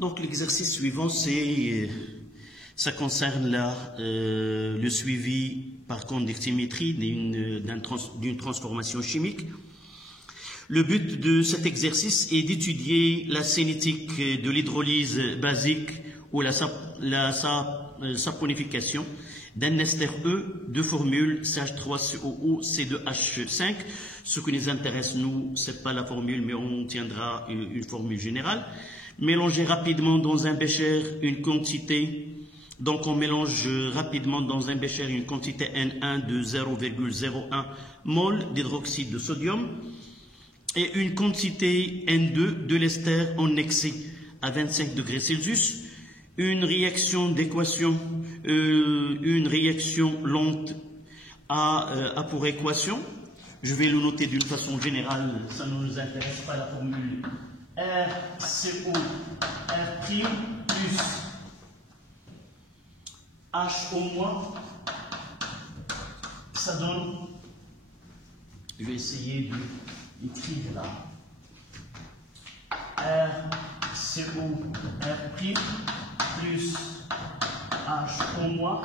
Donc l'exercice suivant, ça concerne le suivi par conductimétrie d'une transformation chimique. Le but de cet exercice est d'étudier la cinétique de l'hydrolyse basique ou la saponification d'un ester E de formule CH3COO C2H5. Ce qui nous intéresse, nous, ce n'est pas la formule, mais on tiendra une formule générale. Mélanger rapidement dans un bécher une quantité, donc on mélange rapidement dans un bécher une quantité N1 de 0,01 mol d'hydroxyde de sodium et une quantité N2 de l'ester en excès à 25 degrés Celsius. Une réaction d'équation, une réaction lente à pour équation. Je vais le noter d'une façon générale, ça ne nous intéresse pas la formule. RCO R' plus H au moins, ça donne, je vais essayer d'écrire là, RCO R' plus H au moins,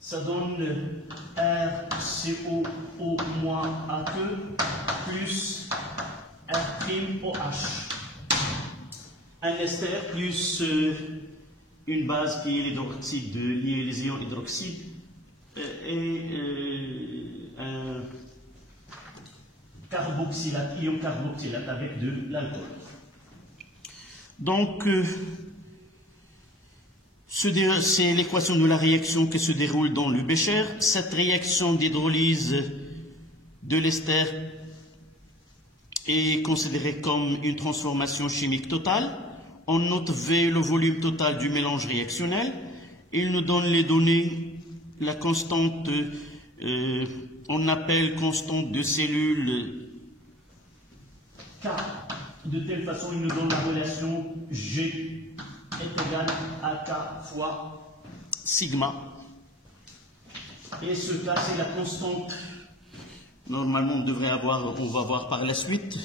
ça donne RCO au moins AQ plus R'OH. Un ester plus une base qui est l'hydroxyde liée les ions hydroxyde et un carboxylate, ion carboxylate avec de l'alcool. Donc, c'est l'équation de la réaction qui se déroule dans le bécher. Cette réaction d'hydrolyse de l'ester est considérée comme une transformation chimique totale. On note V le volume total du mélange réactionnel. Il nous donne les données, la constante, on appelle constante de cellules K. De telle façon, il nous donne la relation G est égal à K fois sigma. Et ce K, c'est la constante. Normalement, on va voir par la suite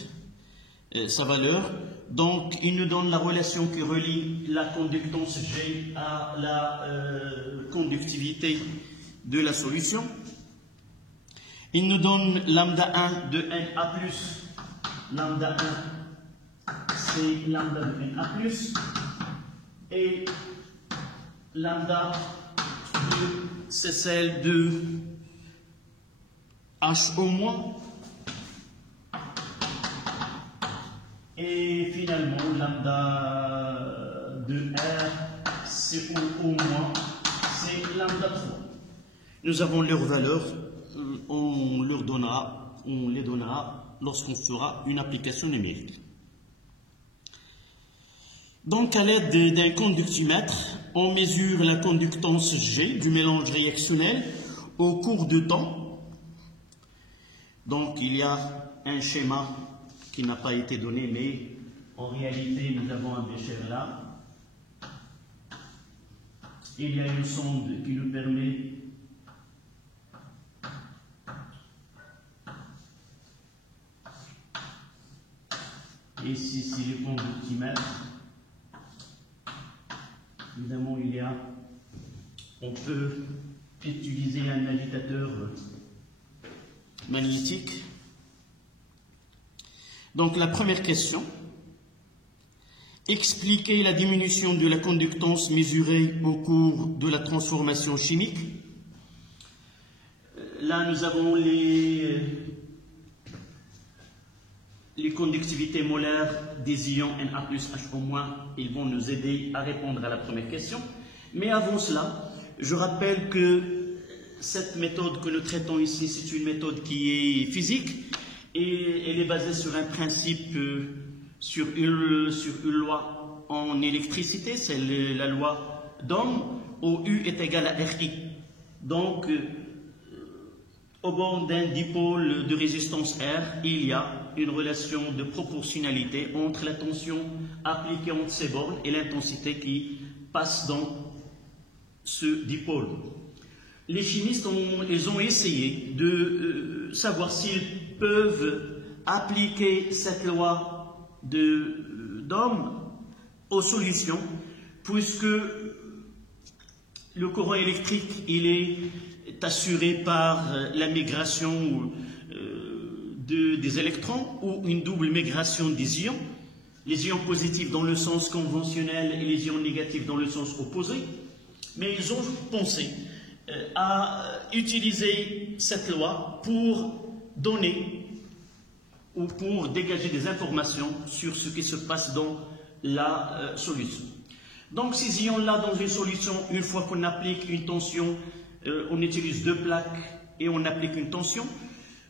sa valeur. Donc, il nous donne la relation qui relie la conductance G à la conductivité de la solution. Il nous donne lambda 1 de Na+. Lambda 1, c'est lambda de Na+. Et lambda 2, c'est celle de H au moins. Et finalement, lambda de R, c'est au moins, c'est lambda 3. Nous avons leurs valeurs, on les donnera lorsqu'on fera une application numérique. Donc, à l'aide d'un conductimètre, on mesure la conductance G du mélange réactionnel au cours du temps. Donc, il y a un schéma qui n'a pas été donné, mais en réalité, nous avons un bécher là. Il y a une sonde qui nous permet ici, c'est le conductimètre. Évidemment, on peut utiliser un agitateur magnétique. Donc, la première question, expliquer la diminution de la conductance mesurée au cours de la transformation chimique. Là, nous avons les conductivités molaires des ions Na plus H au moins. Ils vont nous aider à répondre à la première question. Mais avant cela, je rappelle que cette méthode que nous traitons ici, c'est une méthode qui est physique et elle est basée sur un principe, sur une loi en électricité, c'est la loi d'Ohm, où U est égal à RI. Donc, au bord d'un dipôle de résistance R, il y a une relation de proportionnalité entre la tension appliquée entre ces bornes et l'intensité qui passe dans ce dipôle. Les chimistes ont essayé de savoir s'ils peuvent appliquer cette loi d'Ohm aux solutions, puisque le courant électrique il est assuré par la migration des électrons ou une double migration des ions, les ions positifs dans le sens conventionnel et les ions négatifs dans le sens opposé. Mais ils ont pensé à utiliser cette loi pour donner ou pour dégager des informations sur ce qui se passe dans la solution. Donc ces ions-là dans une solution, une fois qu'on applique une tension, on utilise deux plaques et on applique une tension,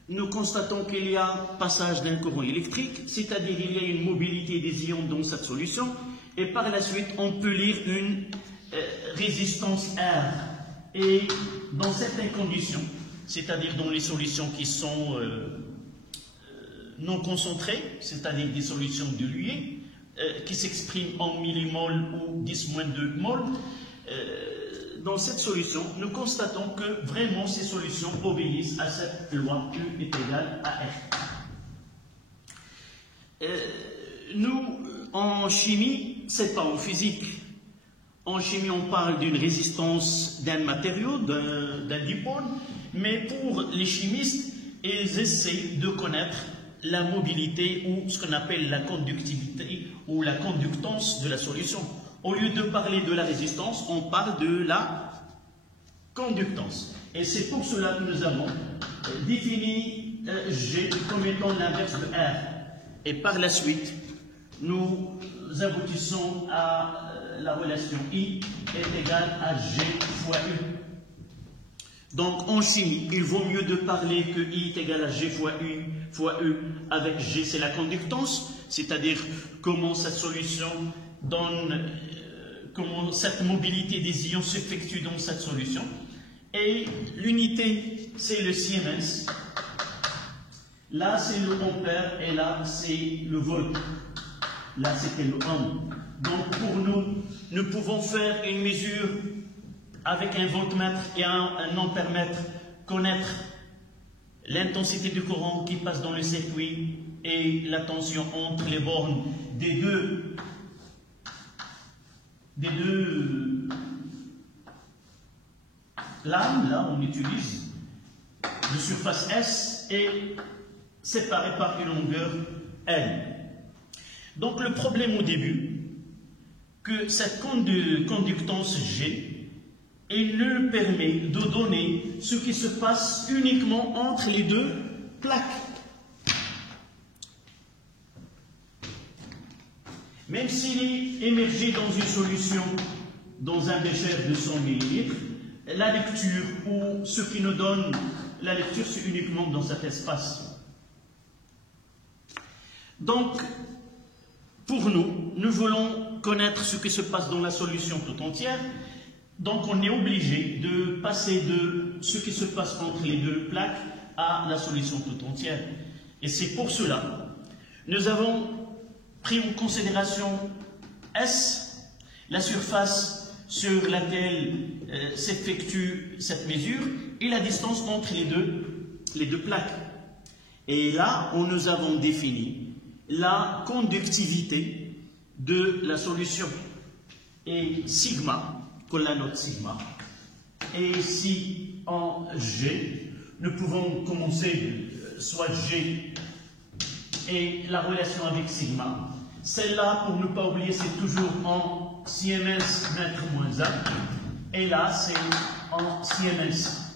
nous constatons qu'il y a passage d'un courant électrique, c'est-à-dire il y a une mobilité des ions dans cette solution, et par la suite on peut lire une résistance R. Et dans certaines conditions, c'est-à-dire dans les solutions qui sont non concentrées, c'est-à-dire des solutions diluées, qui s'expriment en millimoles ou 10-2 moles, dans cette solution, nous constatons que vraiment ces solutions obéissent à cette loi E est égal à R. Nous, en chimie, c'est pas en physique. En chimie, on parle d'une résistance d'un matériau, d'un dipôle, mais pour les chimistes, ils essaient de connaître la mobilité ou ce qu'on appelle la conductivité ou la conductance de la solution. Au lieu de parler de la résistance, on parle de la conductance. Et c'est pour cela que nous avons défini G comme étant l'inverse de R. Et par la suite, nous aboutissons à la relation I est égale à G fois U. Donc en chimie, il vaut mieux de parler que I est égal à G fois U avec G, c'est la conductance, c'est-à-dire comment cette solution donne, comment cette mobilité des ions s'effectue dans cette solution. Et l'unité, c'est le Siemens. Là, c'est le ampère et là, c'est le volt. Là, c'était le ohm. Donc, pour nous, nous pouvons faire une mesure avec un voltmètre et un ampèremètre, connaître l'intensité du courant qui passe dans le circuit et la tension entre les bornes des deux lames, là, on utilise de surface S et séparé par une longueur L. Donc le problème au début, que cette conductance G, elle nous permet de donner ce qui se passe uniquement entre les deux plaques. Même s'il est émergé dans une solution, dans un bécher de 100 ml, la lecture ou ce qui nous donne la lecture, c'est uniquement dans cet espace. Donc, pour nous, nous voulons connaître ce qui se passe dans la solution tout entière. Donc, on est obligé de passer de ce qui se passe entre les deux plaques à la solution tout entière. Et c'est pour cela, nous avons pris en considération S, la surface sur laquelle s'effectue cette mesure, et la distance entre les deux plaques. Et là, nous avons défini la conductivité de la solution. Et sigma, qu'on la note sigma, et ici en G, nous pouvons commencer soit G et la relation avec sigma. Celle-là, pour ne pas oublier, c'est toujours en Siemens mètre moins 1. Et là, c'est en Siemens.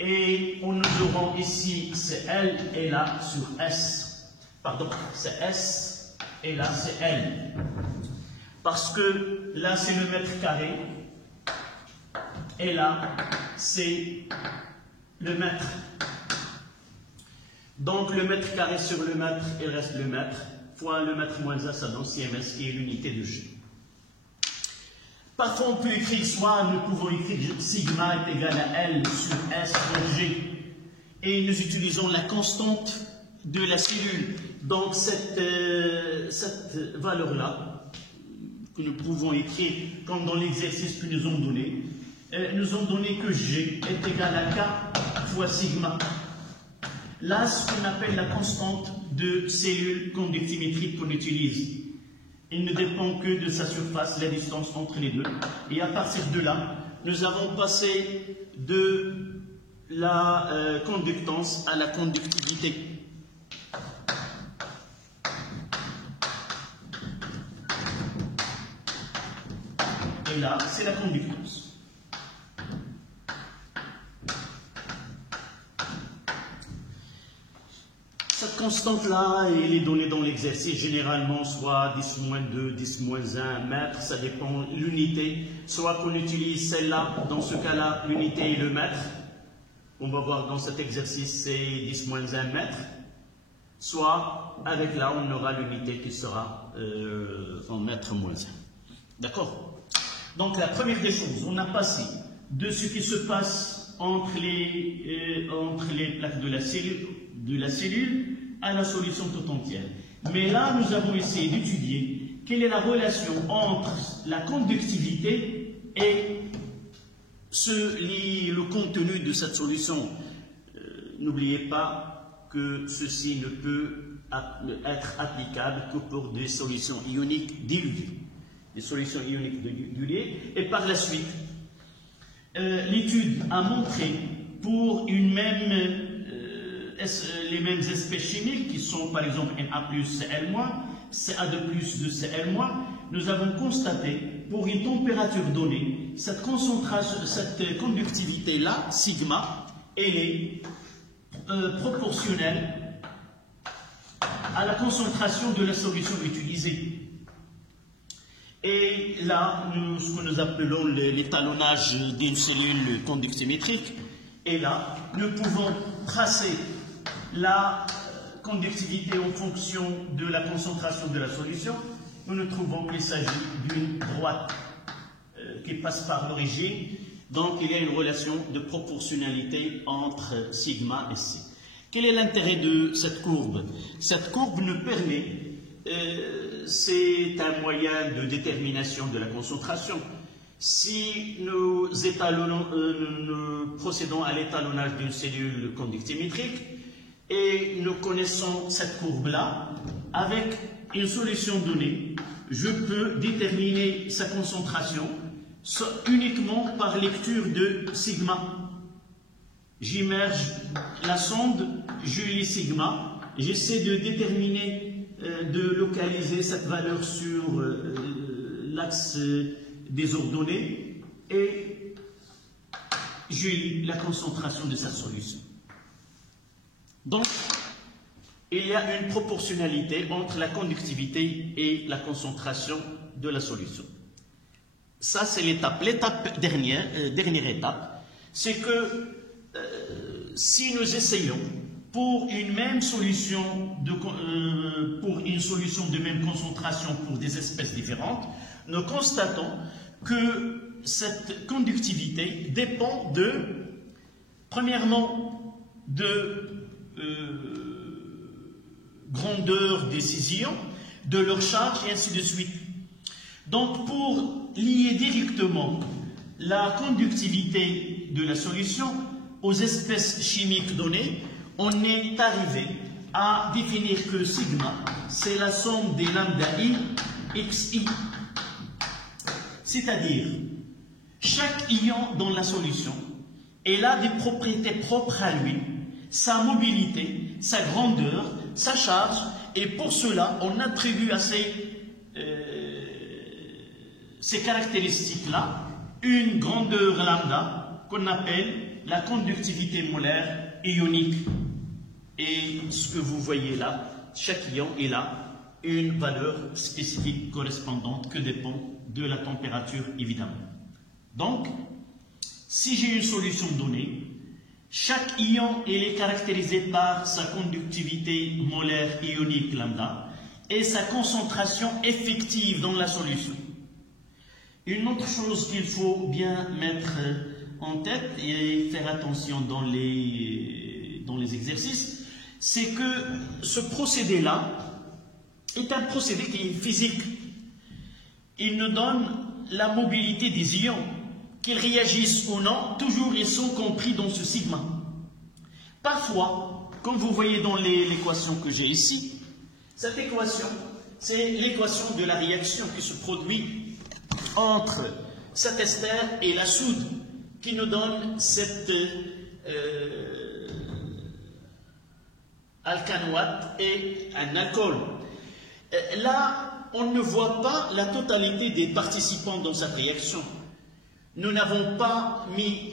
Et nous aurons ici, c'est L, et là, sur S. Pardon, c'est S, et là, c'est L. Parce que là, c'est le mètre carré. Et là, c'est le mètre. Donc, le mètre carré sur le mètre, il reste le mètre, fois le mètre moins 1, ça donne Siemens, qui est l'unité de G. Parfois, on peut écrire, soit nous pouvons écrire sigma est égal à L sur S fois G. Et nous utilisons la constante de la cellule. Donc, cette valeur-là, que nous pouvons écrire comme dans l'exercice que nous ont donné, que G est égal à K fois sigma. là ce qu'on appelle la constante de cellule conductimétrique qu'on utilise. Il ne dépend que de sa surface, la distance entre les deux. Et à partir de là, nous avons passé de la conductance à la conductivité. Et là, c'est la conductance. Cette constante-là, elle est donnée dans l'exercice, généralement soit 10-2, 10-1 mètre, ça dépend de l'unité. Soit qu'on utilise celle-là, dans ce cas-là, l'unité est le mètre. On va voir dans cet exercice, c'est 10-1 mètre. Soit, avec là, on aura l'unité qui sera en mètre moins 1. D'accord? Donc, la première des choses, on a passé de ce qui se passe entre les plaques de la cellule à la solution toute entière. Mais là, nous avons essayé d'étudier quelle est la relation entre la conductivité et le contenu de cette solution. N'oubliez pas que ceci ne peut être applicable que pour des solutions ioniques diluées. Des solutions ioniques diluées. Et par la suite, l'étude a montré pour les mêmes espèces chimiques qui sont par exemple Na+, Cl-, Ca2+, de Cl-, nous avons constaté pour une température donnée, cette conductivité-là, sigma, elle est proportionnelle à la concentration de la solution utilisée. Et là, ce que nous appelons l'étalonnage d'une cellule conductimétrique, et là, nous pouvons tracer la conductivité en fonction de la concentration de la solution. Nous trouvons qu'il s'agit d'une droite qui passe par l'origine. Donc, il y a une relation de proportionnalité entre sigma et c. Quel est l'intérêt de cette courbe? Cette courbe nous permet, c'est un moyen de détermination de la concentration. Si nous procédons à l'étalonnage d'une cellule conductimétrique et nous connaissons cette courbe-là, avec une solution donnée, je peux déterminer sa concentration uniquement par lecture de sigma. J'immerge la sonde, je lis sigma, j'essaie de déterminer, de localiser cette valeur sur l'axe des ordonnées et je lis la concentration de sa solution. Donc, il y a une proportionnalité entre la conductivité et la concentration de la solution. Ça, c'est l'étape. L'étape dernière étape, c'est que si nous essayons pour une même solution, pour une solution de même concentration pour des espèces différentes, nous constatons que cette conductivité dépend premièrement, de grandeur des ions, de leur charge et ainsi de suite. Donc, pour lier directement la conductivité de la solution aux espèces chimiques données, on est arrivé à définir que sigma, c'est la somme des lambda I xi. C'est-à-dire, chaque ion dans la solution, elle a des propriétés propres à lui, sa mobilité, sa grandeur, sa charge, et pour cela, on attribue à ces caractéristiques-là une grandeur lambda qu'on appelle la conductivité molaire ionique. Et ce que vous voyez là, chaque ion est là une valeur spécifique correspondante que dépend de la température évidemment. Donc, si j'ai une solution donnée, chaque ion est caractérisé par sa conductivité molaire ionique lambda et sa concentration effective dans la solution. Une autre chose qu'il faut bien mettre en tête et faire attention dans les exercices, c'est que ce procédé-là est un procédé qui est physique. Il nous donne la mobilité des ions, qu'ils réagissent ou non, toujours ils sont compris dans ce sigma. Parfois, comme vous voyez dans l'équation que j'ai ici, cette équation, c'est l'équation de la réaction qui se produit entre cet ester et la soude, qui nous donne cette alcanoate et un alcool. Là, on ne voit pas la totalité des participants dans cette réaction. Nous n'avons pas mis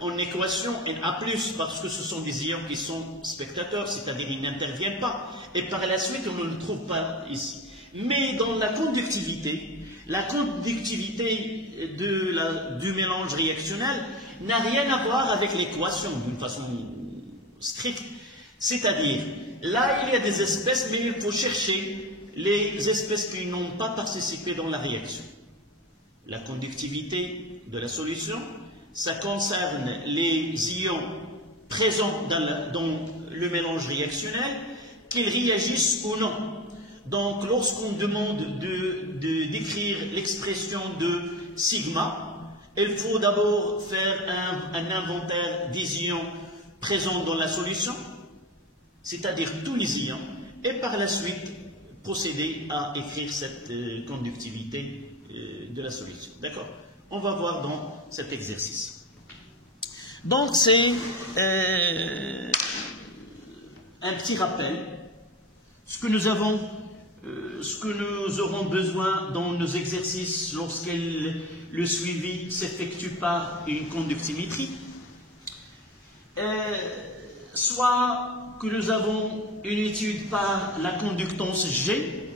en équation Na+, parce que ce sont des ions qui sont spectateurs, c'est-à-dire ils n'interviennent pas. Et par la suite, on ne le trouve pas ici. Mais dans la conductivité du mélange réactionnel n'a rien à voir avec l'équation d'une façon stricte. C'est-à-dire, là, il y a des espèces, mais il faut chercher les espèces qui n'ont pas participé dans la réaction. La conductivité de la solution, ça concerne les ions présents dans le mélange réactionnel, qu'ils réagissent ou non. Donc, lorsqu'on demande d'écrire l'expression de sigma, il faut d'abord faire un inventaire des ions présents dans la solution, c'est-à-dire tous les ions, et par la suite procéder à écrire cette conductivité de la solution. D'accord? On va voir dans cet exercice. Donc, c'est un petit rappel. Ce que nous aurons besoin dans nos exercices lorsque le suivi s'effectue par une conductimétrie, soit que nous avons une étude par la conductance G,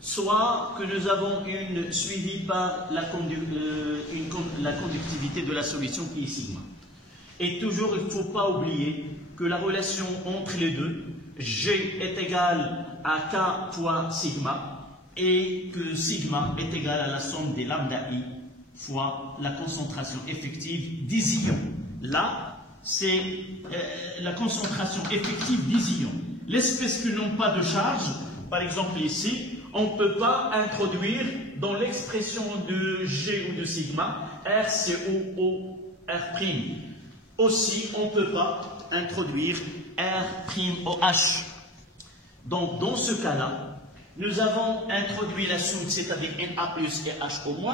soit que nous avons une suivi par la conductivité de la solution qui est sigma. Et toujours, il ne faut pas oublier que la relation entre les deux, G est égal à K fois sigma, et que sigma est égal à la somme des lambda I fois la concentration effective des ions. Là, c'est la concentration effective des ions. Les espèces qui n'ont pas de charge, par exemple ici, on ne peut pas introduire dans l'expression de G ou de sigma RCOO R'. Aussi, on ne peut pas introduire R'OH. Donc, dans ce cas-là, nous avons introduit la soude, c'est-à-dire Na+ et HO-,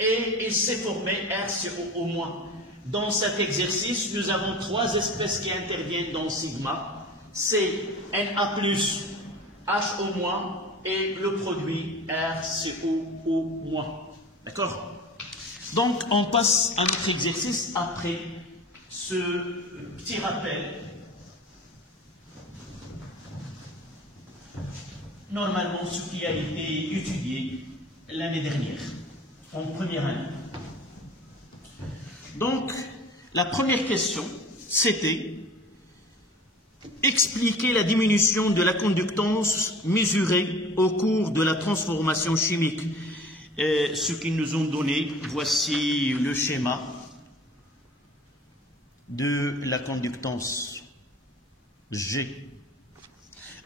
et il s'est formé RCOO-. Dans cet exercice, nous avons trois espèces qui interviennent dans sigma. C'est Na+, HO-, et le produit RCOO-. D'accord? Donc, on passe à notre exercice après ce petit rappel. Normalement, ce qui a été étudié l'année dernière, en première année. Donc, la première question, c'était expliquer la diminution de la conductance mesurée au cours de la transformation chimique. Ce qu'ils nous ont donné, voici le schéma de la conductance G.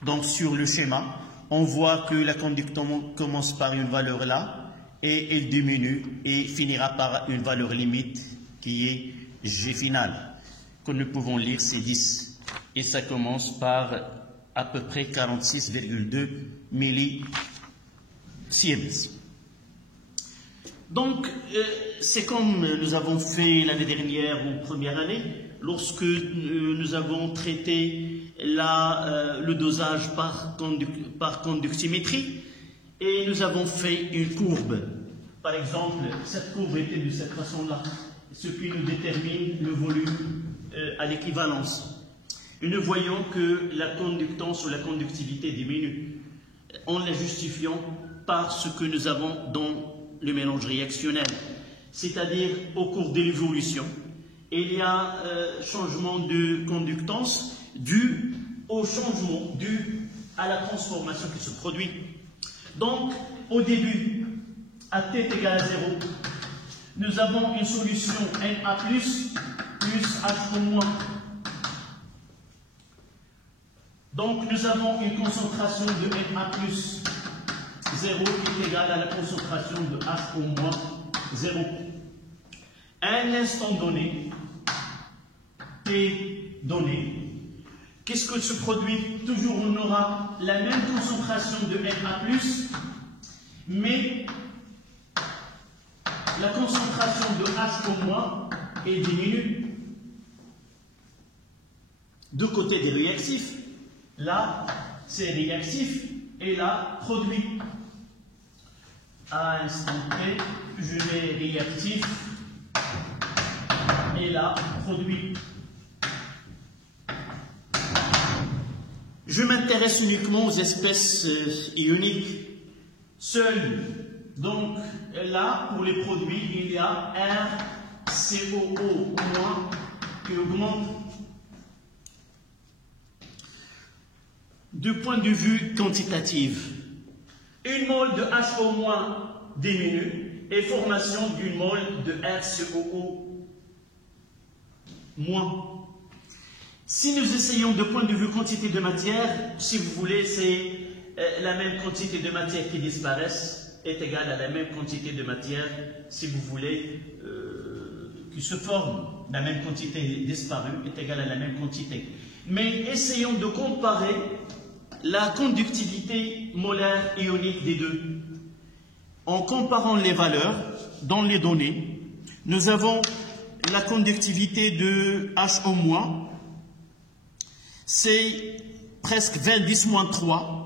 Donc, sur le schéma, on voit que la conductance commence par une valeur là, et elle diminue et finira par une valeur limite qui est G final. Comme nous pouvons lire, c'est 10. Et ça commence par à peu près 46,2 millisiemens. Donc, c'est comme nous avons fait l'année dernière ou première année, lorsque nous avons traité le dosage par conductimétrie, et nous avons fait une courbe. Par exemple, cette courbe était de cette façon-là, ce qui nous détermine le volume à l'équivalence. Et nous voyons que la conductance ou la conductivité diminue en la justifiant par ce que nous avons dans le mélange réactionnel. C'est-à-dire, au cours de l'évolution, il y a changement de conductance dû au changement, dû à la transformation qui se produit. Donc, au début, à t égale à 0, nous avons une solution Na+, plus HO-. Donc, nous avons une concentration de Na+, 0 qui est égale à la concentration de HO-, 0. À un instant donné, T donné, qu'est-ce que se produit? Toujours on aura la même concentration de Na+, mais la concentration de H est diminue. Deux côtés des réactifs. Là, c'est réactif et là, produit. À instant T, je mets réactif et là, produit. Je m'intéresse uniquement aux espèces ioniques seules. Donc là, pour les produits, il y a RCOO- qui augmente. Du point de vue quantitatif, une mole de HO- diminue et formation d'une mole de RCOO-. Si nous essayons de point de vue quantité de matière, si vous voulez, c'est la même quantité de matière qui disparaissent est égale à la même quantité de matière, si vous voulez, qui se forme. La même quantité disparue est égale à la même quantité. Mais essayons de comparer la conductivité molaire ionique des deux. En comparant les valeurs dans les données, nous avons la conductivité de HO-, c'est presque 20-3.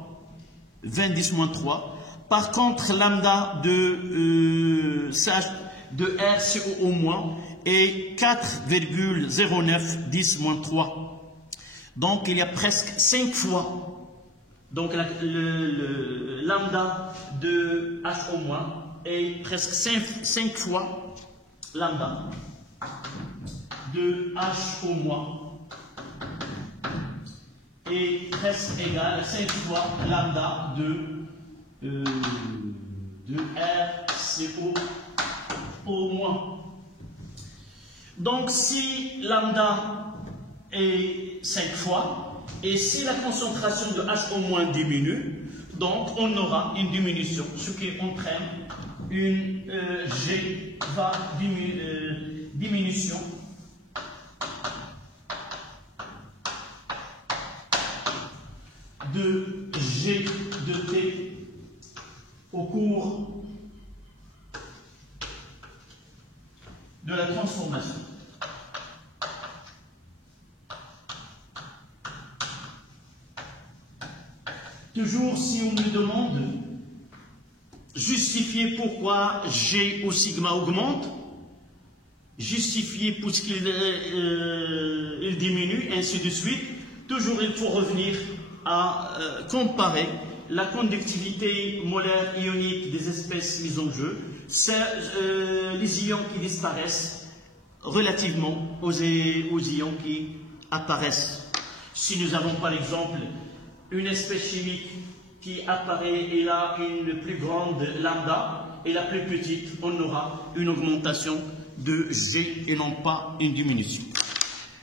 Par contre, lambda de RCOO- est 4,0910-3. Donc, il y a presque 5 fois. Donc, le lambda de HO- est presque 5 fois lambda de HO- est presque égal à 5 fois lambda de RCOO-. Donc, si lambda est 5 fois, et si la concentration de HO- diminue, donc on aura une diminution, ce qui entraîne une diminution de G de T au cours de la transformation. Toujours, si on me demande justifier pourquoi G au sigma augmente, justifier puisqu'il il diminue, ainsi de suite, toujours il faut revenir à comparer la conductivité molaire ionique des espèces mises en jeu, les ions qui disparaissent relativement aux ions qui apparaissent. Si nous avons par exemple une espèce chimique qui apparaît et a une plus grande lambda et la plus petite, on aura une augmentation de G et non pas une diminution.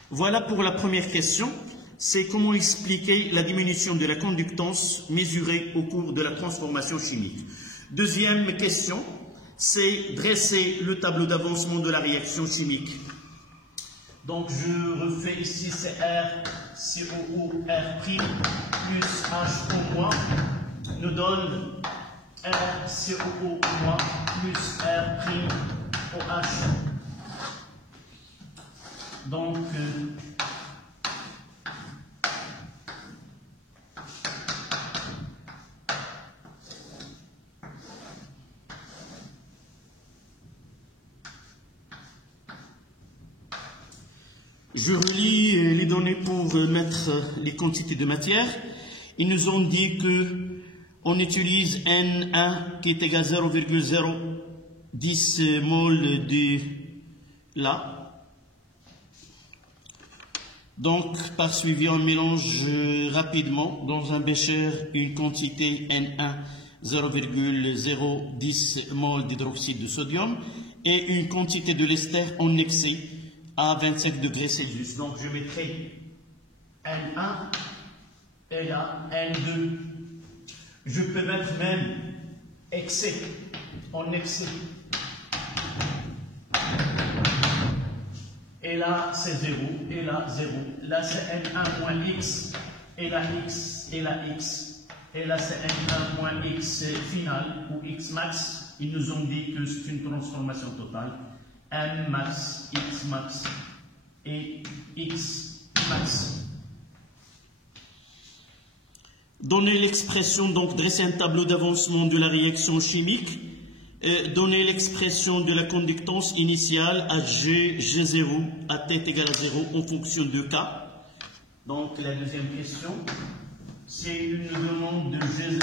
Voilà pour la première question, c'est comment expliquer la diminution de la conductance mesurée au cours de la transformation chimique. Deuxième question, c'est dresser le tableau d'avancement de la réaction chimique. Donc je refais ici, c'est RCOO R' plus HO- nous donne RCOO- plus R'-OH. Donc, je relis les données pour mettre les quantités de matière. Ils nous ont dit que on utilise N1 qui est égal à 0,010 mol de là. Donc, par suivi, on mélange rapidement dans un bécher une quantité N1 0,010 mol d'hydroxyde de sodium et une quantité de l'ester en excès à 25 degrés Celsius. Donc, je mettrai N1 et là N2. Je peux mettre même excès en excès. et là c'est 0, et là 0. Là c'est n1 moins x, et là x, et là x. Et là c'est n1 moins x final, ou x max. Ils nous ont dit que c'est une transformation totale. M max, x max et x max. Donnez l'expression, donc dresser un tableau d'avancement de la réaction chimique. Donner l'expression de la conductance initiale à G0, à T est égal à 0 en fonction de K. Donc la deuxième question, c'est une demande de G0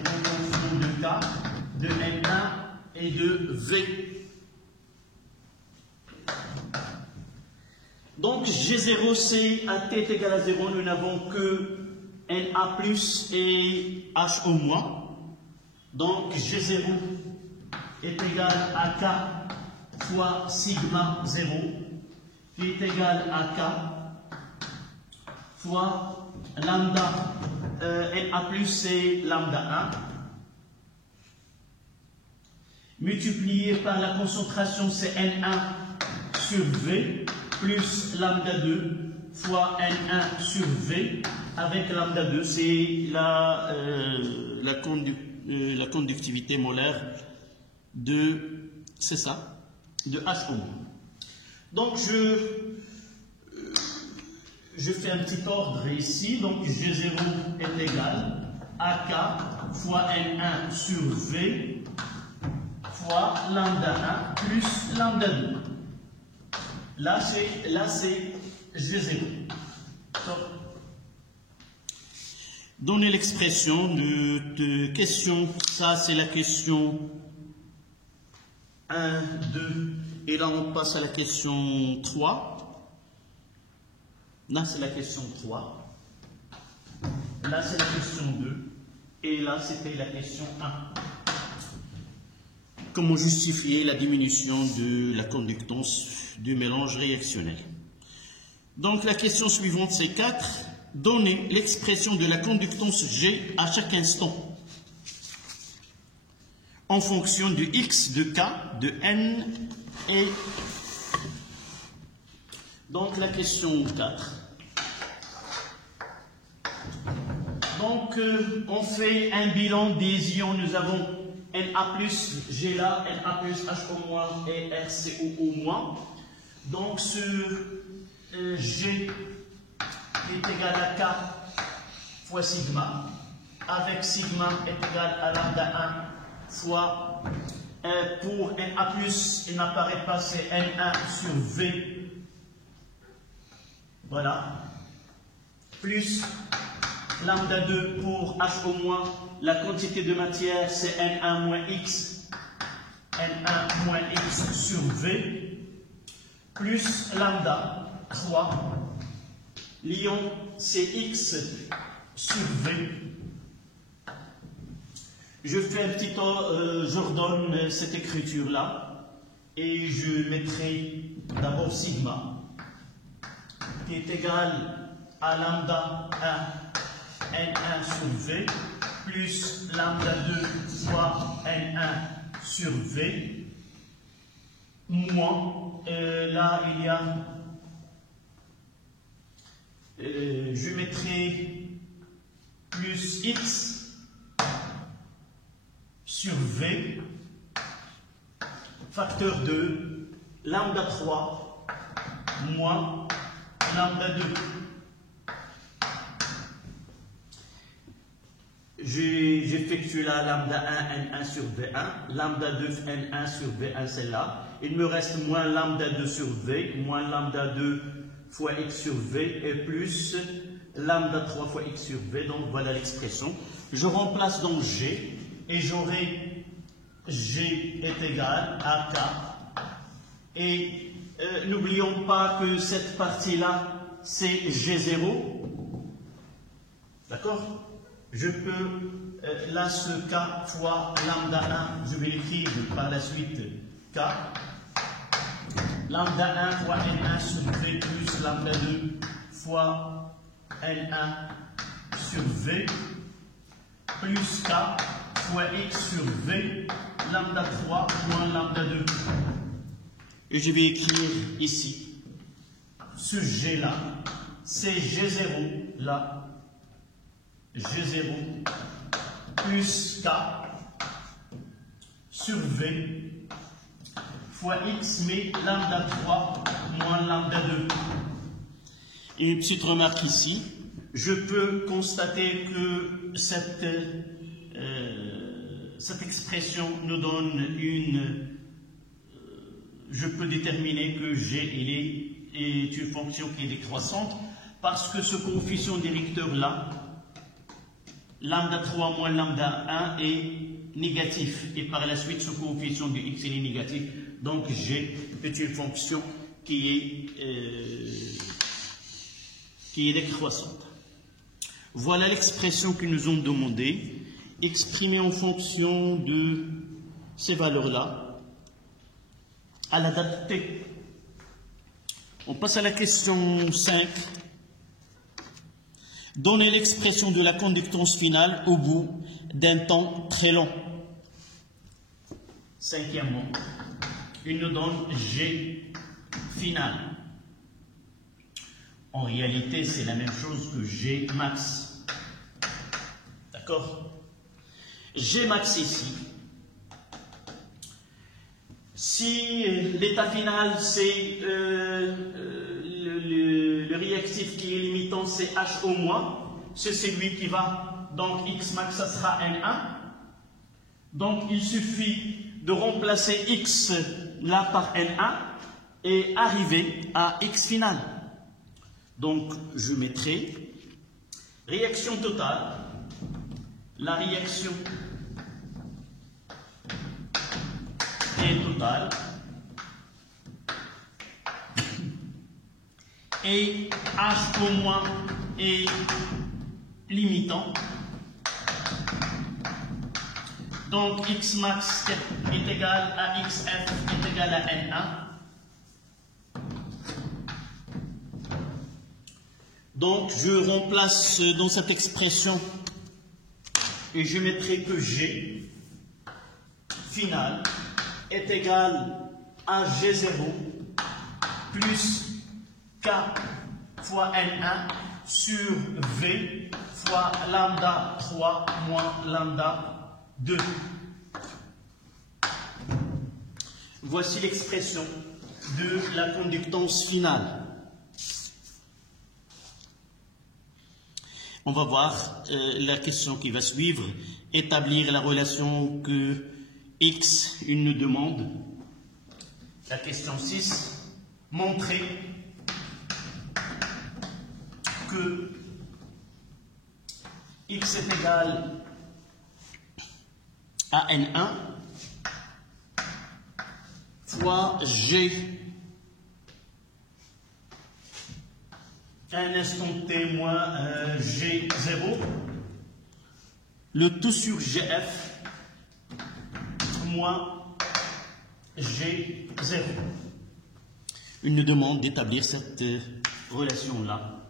en fonction de K, de N1 et de V. Donc G0 c'est à T est égal à 0, nous n'avons que Na plus et H au moins. Donc G0 est égal à K fois sigma 0 qui est égal à K fois lambda Na plus c'est lambda 1 multiplié par la concentration c'est N1 sur V plus lambda 2 fois N1 sur V avec lambda 2 c'est la conductivité molaire de, c'est ça, de H au moins. Donc je fais un petit ordre ici, donc G0 est égal à K fois N1 sur V fois lambda 1 plus lambda 2. Là c'est G0. Top. Donnez l'expression de question, ça c'est la question 1, 2, et là on passe à la question 3. Là c'est la question 3. Là c'est la question 2. Et là c'était la question 1. Comment justifier la diminution de la conductance du mélange réactionnel? Donc la question suivante c'est 4. Donnez l'expression de la conductance G à chaque instant en fonction de x, de k, de n et... Donc la question 4. Donc on fait un bilan des ions. Nous avons Na+, G là, Na+, H et RCO-. Donc ce G est égal à K fois sigma, avec sigma est égal à lambda 1 fois, pour Na+, il n'apparaît pas, c'est N1 sur V, voilà, plus lambda 2 pour H au moins, la quantité de matière c'est N1 moins X, N1 moins X sur V, plus lambda 3, l'ion c'est X sur V. Je fais un petit j'ordonne cette écriture là et je mettrai d'abord sigma qui est égal à lambda 1 N1 sur V plus lambda 2 fois N1 sur V moins là il y a je mettrai plus X sur V, facteur 2, lambda 3, moins lambda 2. J'effectue là lambda 1, N1 sur V1, lambda 2, N1 sur V1, celle-là. Il me reste moins lambda 2 sur V, moins lambda 2 fois X sur V, et plus lambda 3 fois X sur V. Donc voilà l'expression. Je remplace donc G. Et j'aurai G est égal à K. Et n'oublions pas que cette partie-là, c'est G0. D'accord? Je peux, là, ce K fois lambda 1, je vais l'écrire par la suite K. Lambda 1 fois N1 sur V plus lambda 2 fois N1 sur V plus K fois X sur V, lambda 3 moins lambda 2. Et je vais écrire ici ce G là, c'est G0 là, G0 plus K sur V fois X, mais lambda 3 moins lambda 2. Et une petite remarque ici, je peux constater que cette expression nous donne une... je peux déterminer que G est une fonction qui est décroissante parce que ce coefficient directeur là, lambda 3 moins lambda 1 est négatif et par la suite ce coefficient de X est négatif, donc G est une fonction qui est décroissante. Voilà l'expression qu'ils nous ont demandé, exprimée en fonction de ces valeurs-là à la date T. On passe à la question 5. Donnez l'expression de la conductance finale au bout d'un temps très long. Cinquièmement, il nous donne G final. En réalité, c'est la même chose que G max. D'accord? G max ici. Si l'état final, c'est le réactif qui est limitant, c'est H au moins, c'est celui qui va, donc X max, ça sera N1. Donc il suffit de remplacer X là par N1 et arriver à X final. Donc je mettrai réaction totale, la réaction est totale et H au moins est limitant. Donc X max est égal à XF est égal à N1. Donc je remplace dans cette expression et je mettrai que G final est égal à G0 plus K fois N1 sur V fois lambda 3 moins lambda 2. Voici l'expression de la conductance finale. On va voir la question qui va suivre, établir la relation que X nous demande. La question 6, montrer que X est égal à N1 fois G à un instant T moins G0, le tout sur GF moins G0. Il nous demande d'établir cette relation-là.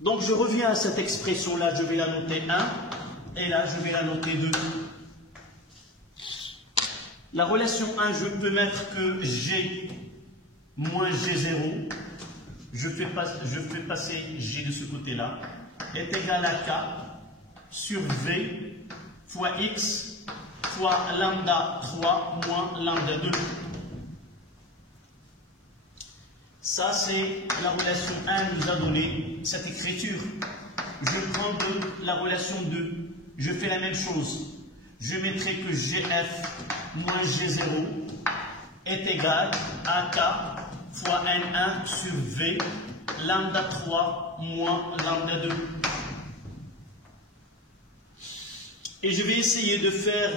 Donc je reviens à cette expression-là, je vais la noter 1, et là je vais la noter 2. La relation 1, je peux mettre que G moins G0, je fais passer G de ce côté-là, est égal à K sur V fois X fois lambda 3 moins lambda 2. Ça, c'est la relation 1 nous a donné cette écriture. Je prends la relation 2, je fais la même chose. Je mettrai que GF moins G0 est égal à K fois N1 sur V, lambda 3 moins lambda 2. Et je vais essayer de faire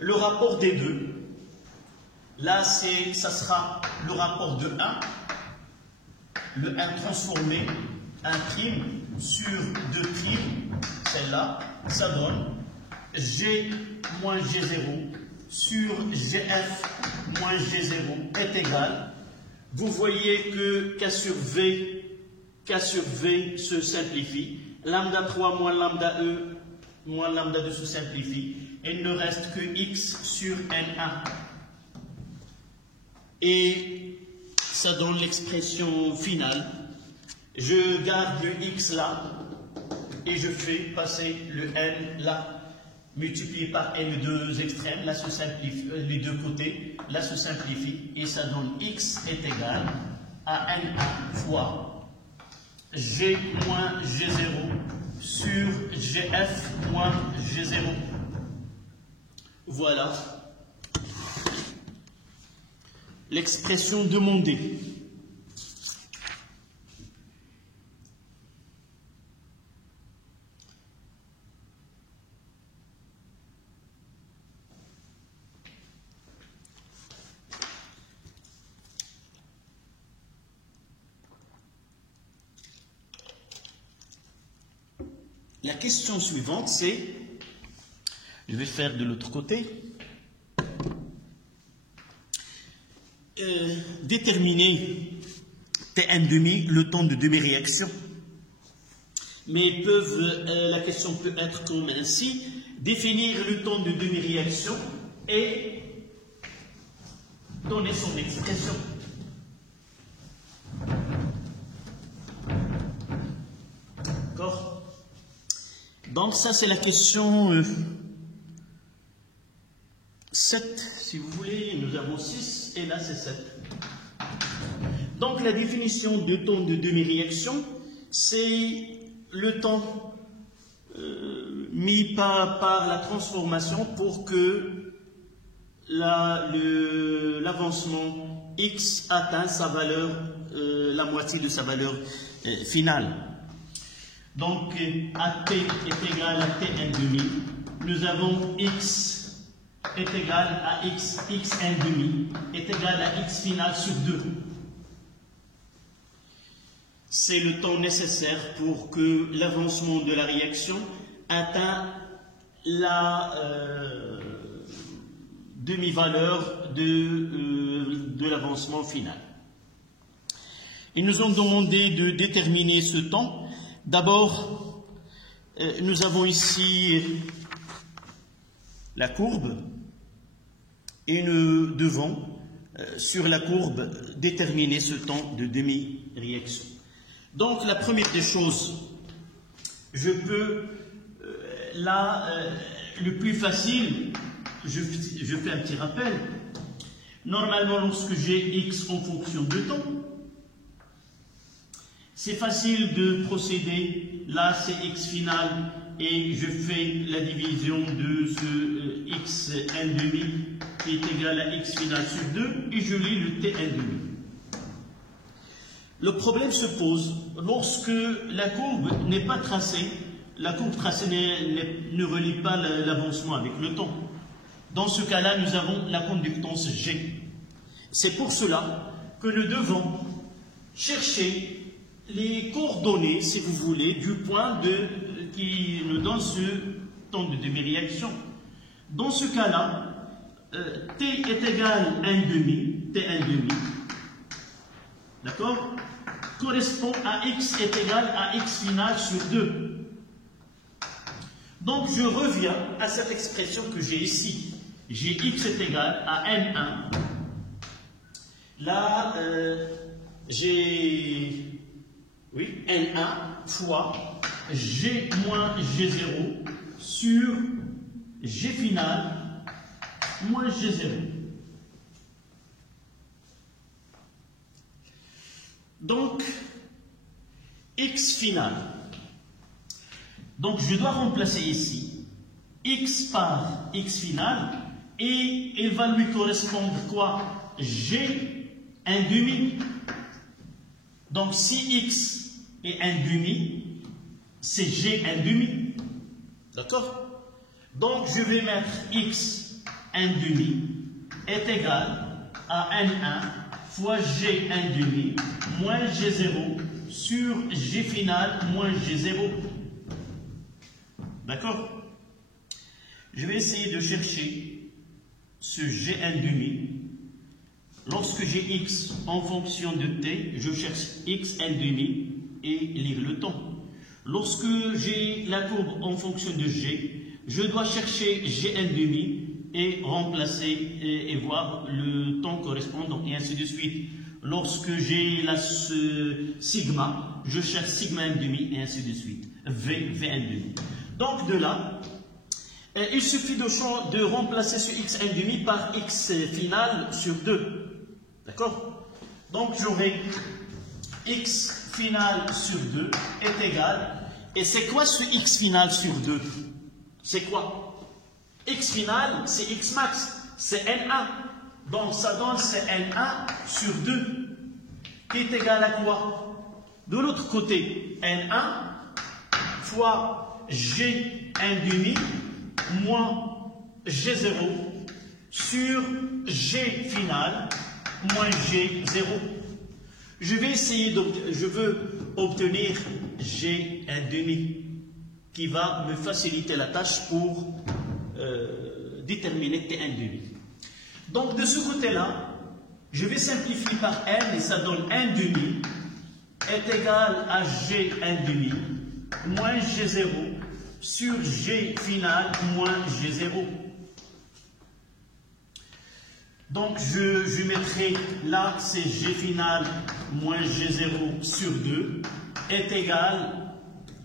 le rapport des deux. Là, ça sera le rapport de 1, le 1 transformé, 1 prime sur 2 prime, celle-là, ça donne G moins G0 sur GF moins G0 est égal. Vous voyez que K sur V se simplifie. Lambda 3 moins lambda E moins lambda 2 se simplifie. Et il ne reste que X sur N1. Et ça donne l'expression finale. Je garde le x là et je fais passer le n là, multiplié par n2 extrêmes, là se simplifie, les deux côtés, là se simplifie et ça donne x est égal à n1 fois g moins g0 sur gf moins g0. Voilà l'expression demandée. La question suivante, c'est, je vais faire de l'autre côté, déterminer Tn', le temps de demi-réaction. Mais la question peut être comme ainsi, définir le temps de demi-réaction et donner son expression. D'accord? Donc ça c'est la question 7, si vous voulez, nous avons 6 et là c'est 7. Donc la définition de temps de demi-réaction, c'est le temps mis par la transformation pour que l'avancement x atteint sa valeur, la moitié de sa valeur finale. Donc, AT est égal à Tn', nous avons x est égal à x n' est égal à x final sur 2. C'est le temps nécessaire pour que l'avancement de la réaction atteigne la demi-valeur de l'avancement final. Ils nous ont demandé de déterminer ce temps. D'abord, nous avons ici la courbe et nous devons, sur la courbe, déterminer ce temps de demi-réaction. Donc, la première des choses, je peux, le plus facile, je fais un petit rappel. Normalement, lorsque j'ai x en fonction de temps, c'est facile de procéder. Là, c'est x final et je fais la division de ce x n' qui est égal à x final sur 2 et je lis le t n'. Le problème se pose lorsque la courbe n'est pas tracée. La courbe tracée ne relie pas l'avancement avec le temps. Dans ce cas-là, nous avons la conductance G. C'est pour cela que nous devons chercher les coordonnées, si vous voulez, du point qui nous donne ce temps de demi-réaction. Dans ce cas-là, T est égal à T n', d'accord, correspond à X est égal à X final sur 2. Donc, je reviens à cette expression que j'ai ici. J'ai X est égal à N1. Là, j'ai... Oui, N1 fois G moins G0 sur G final moins G0. Donc, X final. Donc, je dois remplacer ici X par X final et il va lui correspondre quoi? G n'. Donc, si X est n', c'est G n'. D'accord? Donc, je vais mettre X n' est égal à N1 fois G n' moins G0 sur G final moins G0. D'accord? Je vais essayer de chercher ce G n'. Lorsque j'ai x en fonction de t, je cherche x n' et lire le temps. Lorsque j'ai la courbe en fonction de g, je dois chercher g n' et remplacer et voir le temps correspondant et ainsi de suite. lorsque j'ai sigma, je cherche sigma m demi et ainsi de suite. V, Vn demi. Donc de là, il suffit de remplacer ce xn demi par x final sur 2. D'accord? Donc j'aurai x final sur 2 est égal. Et c'est quoi ce x final sur 2? C'est quoi? X final, c'est x max, c'est N1. Donc ça donne c'est N1 sur 2, qui est égal à quoi? De l'autre côté, N1 fois Gn demi moins G0 sur G final moins G0. Je veux obtenir Gn demi qui va me faciliter la tâche pour déterminer Tn demi. Donc de ce côté-là, je vais simplifier par n et ça donne n demi est égal à Gn demi moins G0 sur G final moins G0. Donc je mettrai là, c'est G final moins G0 sur 2 est égal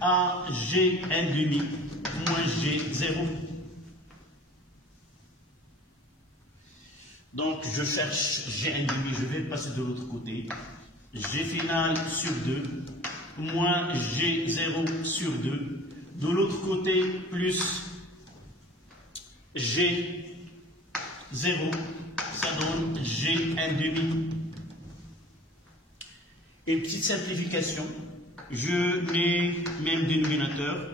à Gn demi moins G0. Donc je cherche Gn demi, je vais passer de l'autre côté. G final sur 2 moins G0 sur 2. De l'autre côté, plus G0, ça donne Gn demi. Et petite simplification, je mets même dénominateur,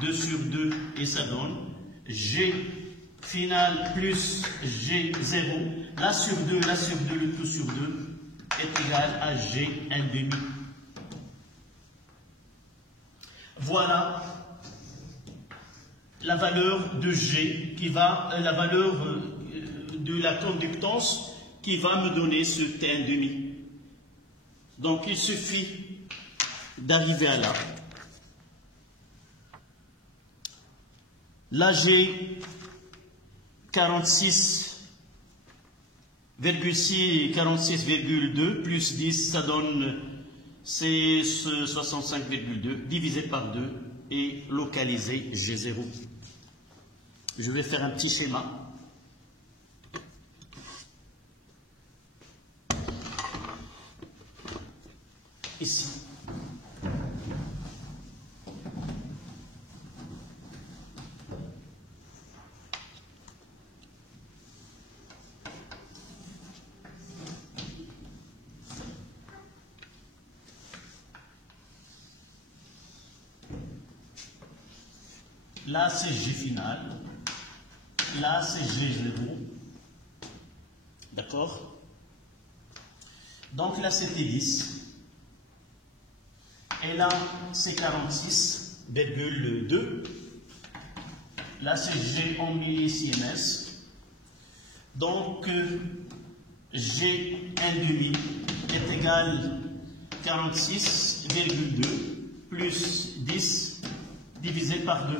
2 sur 2, et ça donne G final plus G0, là sur 2, le tout sur 2, est égal à Gn demi. Voilà la valeur de G qui va, la valeur de la conductance qui va me donner ce Tn demi. Donc il suffit d'arriver à là. Là j'ai 46,2 plus 10, ça donne c'est 65,2 divisé par 2 et localiser G0. Je vais faire un petit schéma. Ici. Là, c'est G final. Là, c'est G0. D'accord? Donc là, c'était 10. Et là, c'est 46,2. Là, c'est G en millisiemens. Donc, G 1 demi est égal à 46,2 plus 10 divisé par 2.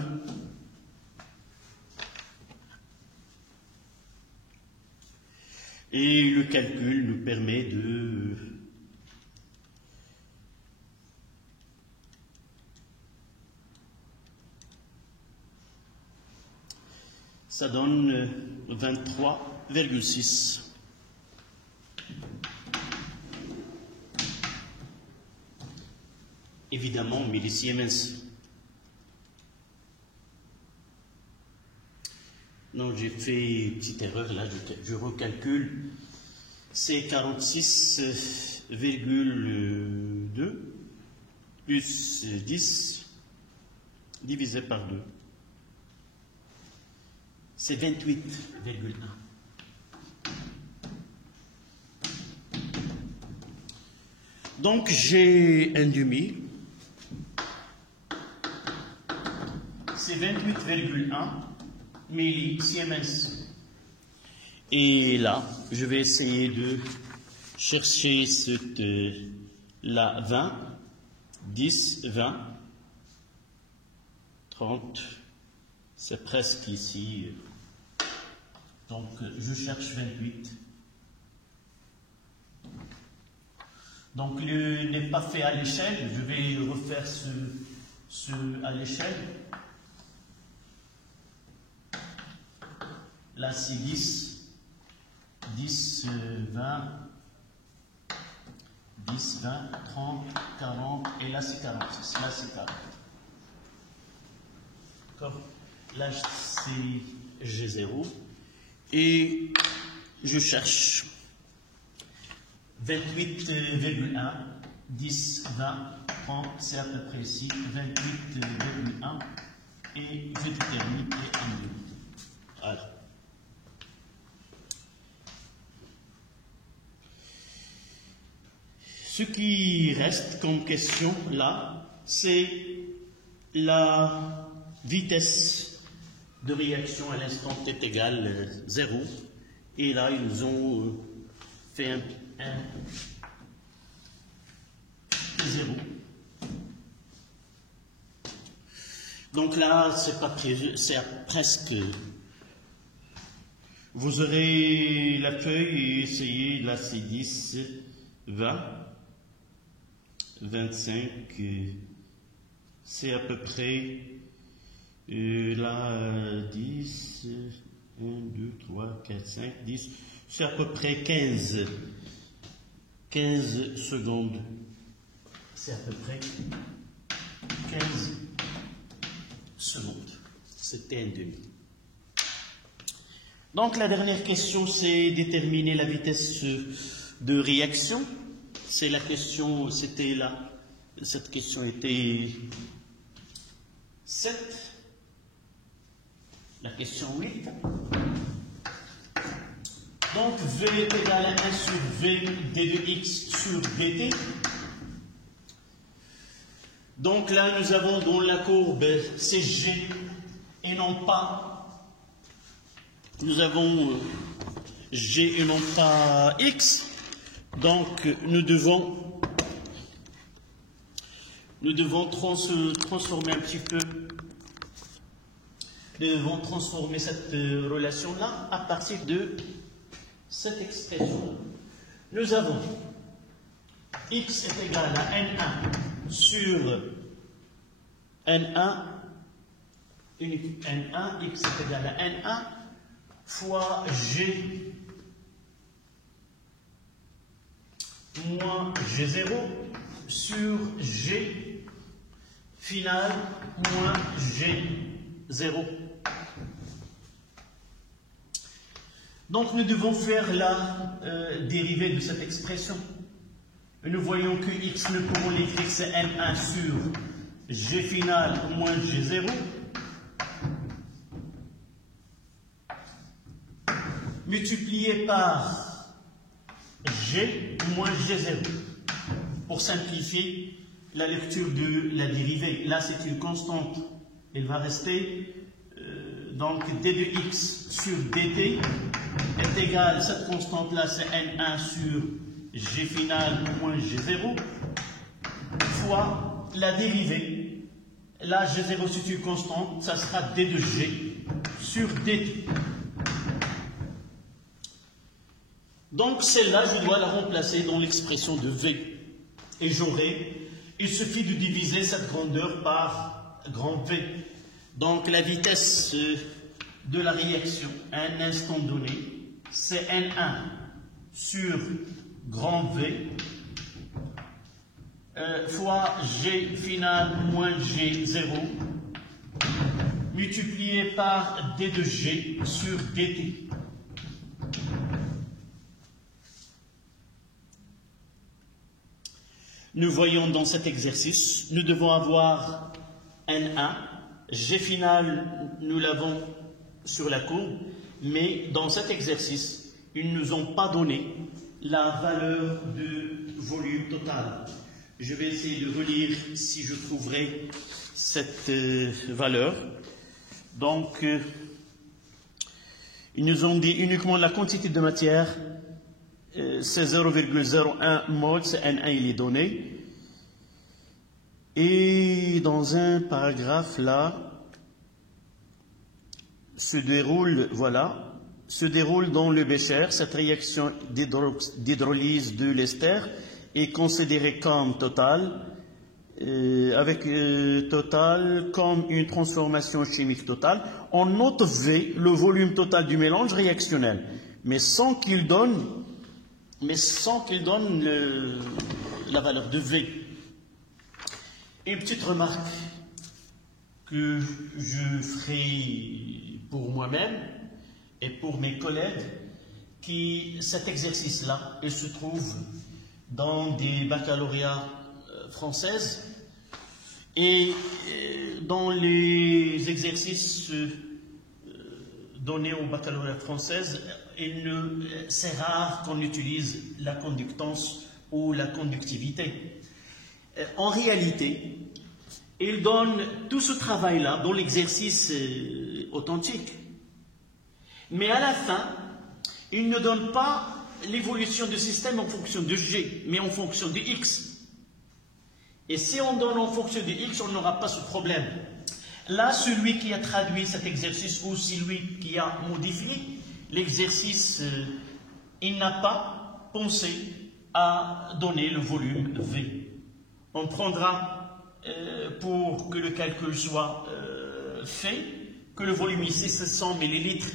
Et le calcul nous permet de ça donne 23,6. Évidemment, millisiemens. Non, j'ai fait une petite erreur là, je recalcule. C'est 46,2 plus 10 divisé par 2. C'est 28,1. Donc j'ai un demi. C'est 28,1 millisiemens. Et là, je vais essayer de chercher cette, la 20, 10, 20, 30, c'est presque ici. Donc, je cherche 28. Donc, le n'est pas fait à l'échelle. Je vais refaire ce à l'échelle. Là, c'est 10, 10, 20, 10, 20, 30, 40, et là, c'est 46. Là, c'est 40. D'accord? Là, c'est G0. Et je cherche 28,1, 10, 20, 30, c'est à peu près ici, 28,1, et je détermine et annule. Voilà. Ce qui reste comme question là, c'est la vitesse de réaction à l'instant t est égal 0. Et là, ils ont fait un 0. Donc là, c'est pas prévu, c'est presque. Vous aurez la feuille et essayez, là c'est 10, 20. 25, c'est à peu près, là, 10, 1, 2, 3, 4, 5, 10, c'est à peu près 15 secondes. C'est à peu près 15 secondes. C'était un demi. Donc, la dernière question, c'est déterminer la vitesse de réaction. C'est la question, c'était là, cette question était 7, la question 8. Donc V est égal à 1 sur V d de x sur dt. Donc là, nous avons dans la courbe, c'est G et non pas, nous avons G et non pas x. Donc, nous devons transformer un petit peu, nous devons transformer cette relation-là à partir de cette expression. Nous avons x est égal à n1 sur n1, unique n1, x est égal à n1 fois g moins G0 sur G final moins G0. Donc nous devons faire la dérivée de cette expression. Nous voyons que x, nous pouvons l'écrire, c'est n1 sur G final moins G0. Multiplié par G moins G0. Pour simplifier la lecture de la dérivée, là c'est une constante, elle va rester, donc d de x sur dt est égal, cette constante-là c'est n1 sur g final moins g0, fois la dérivée. Là g0 c'est une constante, ça sera d de g sur dt. Donc celle-là, je dois la remplacer dans l'expression de V. Et j'aurai, il suffit de diviser cette grandeur par grand V. Donc la vitesse de la réaction à un instant donné, c'est N1 sur grand V fois G final moins G0 multiplié par D de G sur dt. Nous voyons dans cet exercice, nous devons avoir N1, G final, nous l'avons sur la courbe, mais dans cet exercice, ils ne nous ont pas donné la valeur de volume total. Je vais essayer de relire si je trouverai cette valeur. Donc, ils nous ont dit uniquement la quantité de matière, c'est 0,01 mol, c'est N1, il est donné. Et dans un paragraphe là, se déroule dans le bécher cette réaction d'hydrolyse de l'ester est considéré comme total, avec total comme une transformation chimique totale. On note V, le volume total du mélange réactionnel, mais sans qu'il donne la valeur de V. Une petite remarque que je ferai pour moi-même et pour mes collègues, cet exercice-là, il se trouve dans des baccalauréats françaises et dans les exercices donnés au baccalauréat française, c'est rare qu'on utilise la conductance ou la conductivité. En réalité, il donne tout ce travail-là dans l'exercice authentique. Mais à la fin, il ne donne pas l'évolution du système en fonction de G, mais en fonction de X. Et si on donne en fonction de X, on n'aura pas ce problème. Là, celui qui a traduit cet exercice ou celui qui a modifié l'exercice, il n'a pas pensé à donner le volume V. On prendra, pour que le calcul soit fait, que le volume ici c'est 100 millilitres.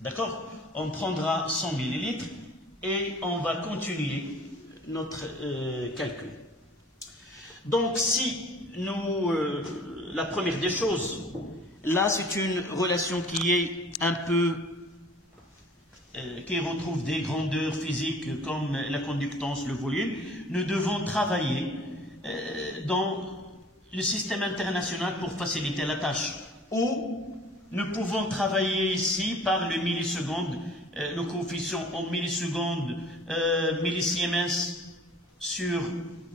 D'accord? On prendra 100 millilitres et on va continuer notre calcul. Donc, si nous, la première des choses, là c'est une relation qui est un peu, qui retrouve des grandeurs physiques comme la conductance, le volume. Nous devons travailler dans le système international pour faciliter la tâche. Ou nous pouvons travailler ici par le milliseconde, le coefficient en millisecondes, millisiemens sur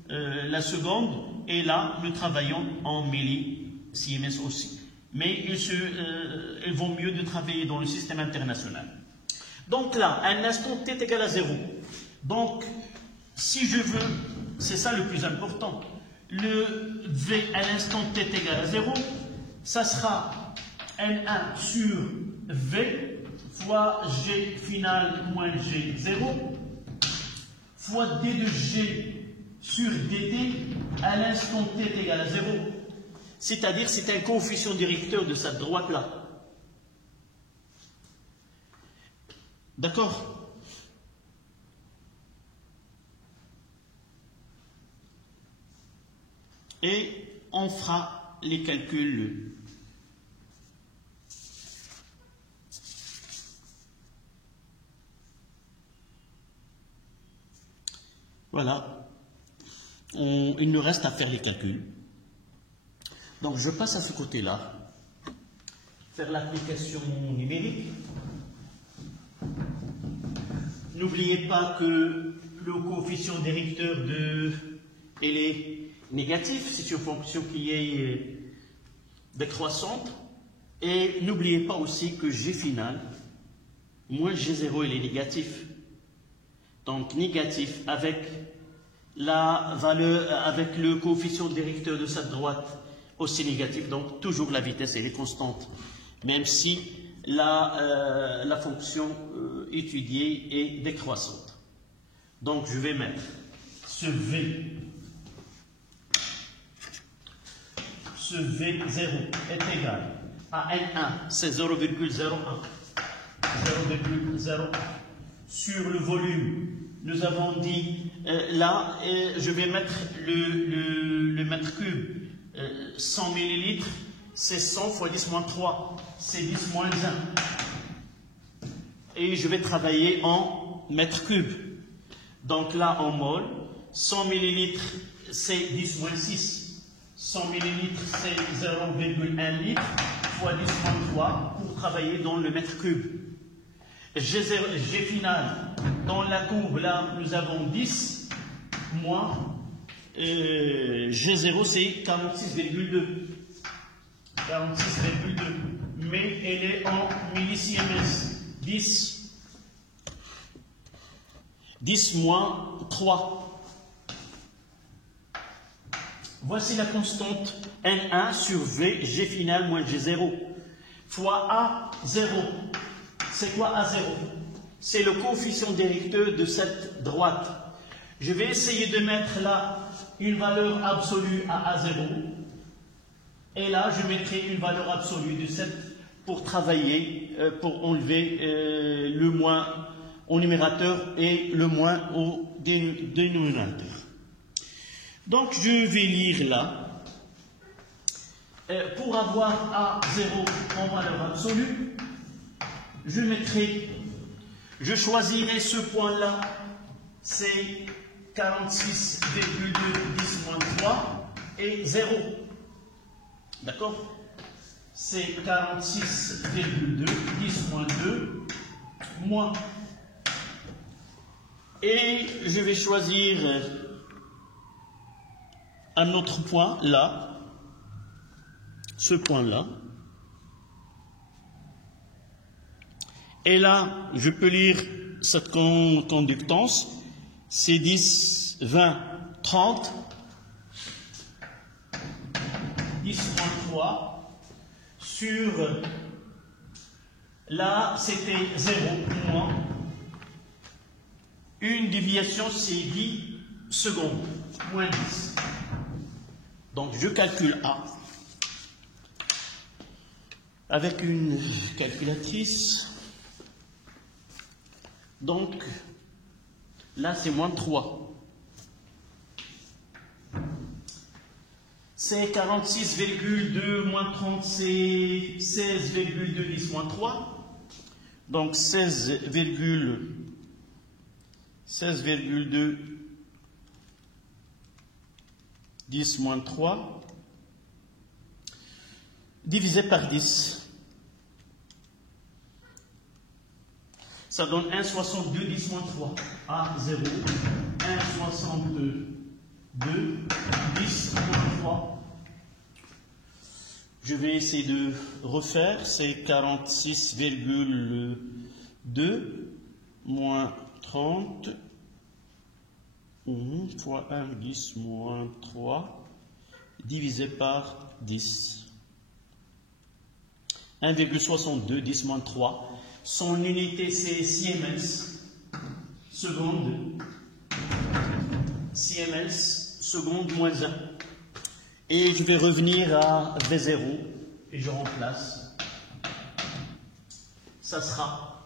la seconde, et là nous travaillons en millisiemens aussi. Mais il vaut mieux de travailler dans le système international. Donc là, un instant t est égal à 0. Donc, si je veux, c'est ça le plus important, le V à l'instant t est égal à 0, ça sera N1 sur V fois G final moins G0 fois D de G sur dt à l'instant t est égal à 0. C'est-à-dire, c'est un coefficient directeur de cette droite-là. D'accord? Et on fera les calculs. Voilà. Il nous reste à faire les calculs. Donc je passe à ce côté-là, faire l'application numérique. N'oubliez pas que le coefficient directeur il est négatif, c'est une fonction qui est décroissante. Et n'oubliez pas aussi que G final moins G0 il est négatif. Donc négatif avec la valeur, avec le coefficient directeur de cette droite aussi négatif, donc toujours la vitesse elle est constante, même si la fonction étudiée est décroissante. Donc je vais mettre ce V0 est égal à N1, c'est 0,01. 0,01 sur le volume. Nous avons dit là, je vais mettre le mètre cube. 100 millilitres, c'est 100 fois 10 moins 3, c'est 10 moins 1. Et je vais travailler en mètre cube. Donc là, en mol, 100 millilitres, c'est 10 moins 6. 100 millilitres, c'est 0,1 litre fois 10 moins 3 pour travailler dans le mètre cube. G final, dans la courbe, là, nous avons 10 moins G0, c'est 46,2. 46,2. Mais elle est en millisiemens. 10 moins 3. Voici la constante N1 sur V, G final moins G0, fois A0. C'est quoi A0? C'est le coefficient directeur de cette droite. Je vais essayer de mettre là une valeur absolue à A0. Et là, je mettrai une valeur absolue de 7 pour travailler, pour enlever le moins au numérateur et le moins au dénominateur. Donc, je vais lire là. Pour avoir A0 en valeur absolue, je choisirai ce point-là, c'est 46,2 10 moins 3 et 0. D'accord? C'est 46,2 10 moins 2 moins. Et je vais choisir un autre point là, ce point-là. Et là, je peux lire cette conductance. C'est 10, 20, 30. 10 moins 3 sur, là c'était 0 moins, une déviation c'est 10 secondes, moins 10. Donc je calcule A avec une calculatrice. Donc là c'est moins 3. C'est 46,2 moins 30, c'est 16,2 10 moins 3. Donc 16,2 10 moins 3 divisé par 10. Ça donne 1,62 10 moins 3 à 0. 1,62 10 moins 3. Je vais essayer de refaire. C'est 46,2 moins 30 fois 1, 10 moins 3 divisé par 10. 1,62 10 moins 3. Son unité c'est Siemens, seconde. Siemens, seconde moins 1. Et je vais revenir à V0 et je remplace. Ça sera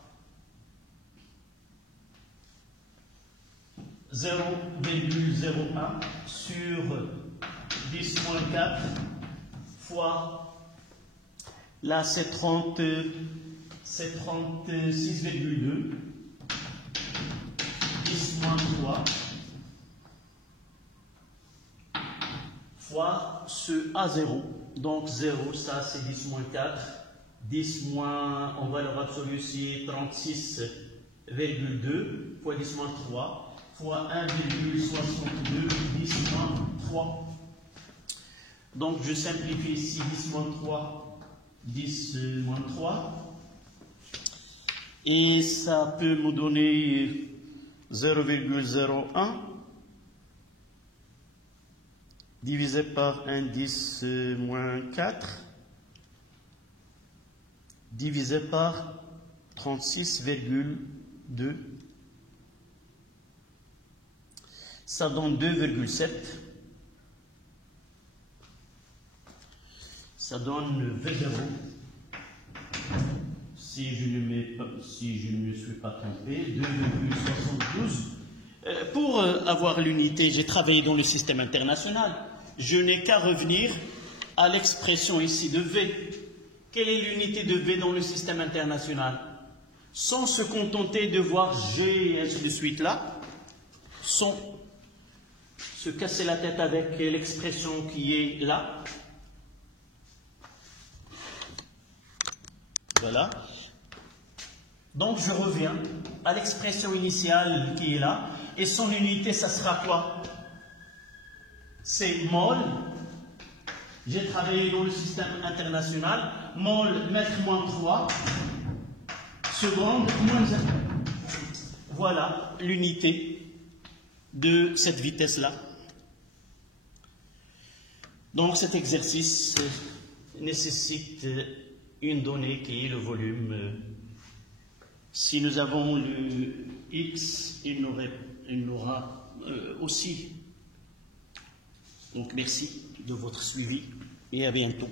0,01 sur 10 moins 4 fois, là c'est 36,2 10 moins 3 fois ce A0. Donc 0, ça c'est 10 moins 4. 10 moins, en valeur absolue, c'est 36,2 fois 10 moins 3 fois 1,62 10 moins 3. Donc je simplifie ici 10 moins 3, 10 moins 3. Et ça peut me donner 0,01 divisé par 1, 10 moins 4 divisé par 36,2. Ça donne 2,7. Ça donne V0. Si je ne me suis pas trompé, 2,72. Pour avoir l'unité, j'ai travaillé dans le système international. Je n'ai qu'à revenir à l'expression ici de V. Quelle est l'unité de V dans le système international? Sans se contenter de voir G et ainsi de suite là, sans se casser la tête avec l'expression qui est là. Voilà. Donc je reviens à l'expression initiale qui est là. Et son unité, ça sera quoi? C'est mol. J'ai travaillé dans le système international. Mol, mètre moins 3. Seconde, moins 1. Voilà l'unité de cette vitesse-là. Donc cet exercice nécessite une donnée qui est le volume. Si nous avons le X, il n'aura aussi. Donc merci de votre suivi et à bientôt.